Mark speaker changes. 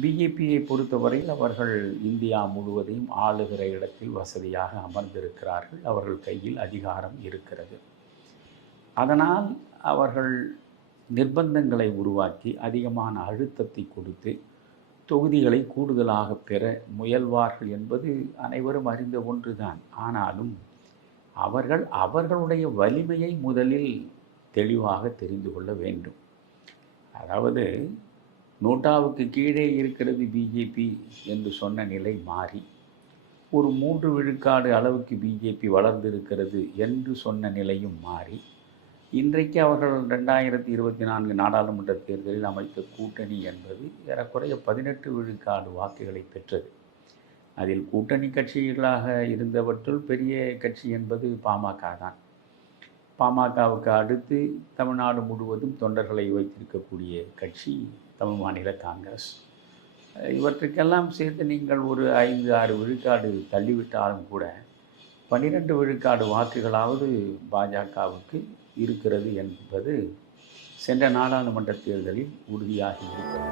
Speaker 1: பிஜேபியை பொறுத்தவரையில் அவர்கள் இந்தியா முழுவதையும் ஆளுகிற இடத்தில் வசதியாக அமர்ந்திருக்கிறார்கள். அவர்கள் கையில் அதிகாரம் இருக்கிறது. அதனால் அவர்கள் நிர்பந்தங்களை உருவாக்கி அதிகமான அழுத்தத்தை கொடுத்து தொகுதிகளை கூடுதலாக பெற முயல்வார்கள் என்பது அனைவரும் அறிந்த ஒன்றுதான். ஆனாலும் அவர்கள் அவர்களுடைய வலிமையை முதலில் தெளிவாக தெரிந்து கொள்ள வேண்டும். அதாவது நோட்டாவுக்கு கீழே இருக்கிறது பிஜேபி என்று சொன்ன நிலை மாறி. ஒரு மூன்று விழுக்காடு அளவுக்கு பிஜேபி வளர்ந்திருக்கிறது என்று சொன்ன நிலையும் மாறி. இன்றைக்கு அவர்கள் ரெண்டாயிரத்தி இருபத்தி நான்கு நாடாளுமன்ற தேர்தலில் அமைத்த கூட்டணி என்பது ஏறக்குறைய பதினெட்டு விழுக்காடு வாக்குகளை பெற்றது. அதில் கூட்டணி கட்சிகளாக இருந்தவற்றுள் பெரிய கட்சி என்பது பாமக தான். பாமகவுக்கு அடுத்து தமிழ்நாடு முழுவதும் தொண்டர்களை வைத்திருக்கக்கூடிய கட்சி தமிழ் மாநில காங்கிரஸ். இவற்றுக்கெல்லாம் சேர்த்து நீங்கள் ஒரு ஐந்து ஆறு விழுக்காடு தள்ளிவிட்டாலும் கூட பன்னிரெண்டு விழுக்காடு வாக்குகளாவது பாஜகவுக்கு இருக்கிறது என்பது சென்ற நாடாளுமன்ற தேர்தலில் உறுதியாகி இருக்கிறது.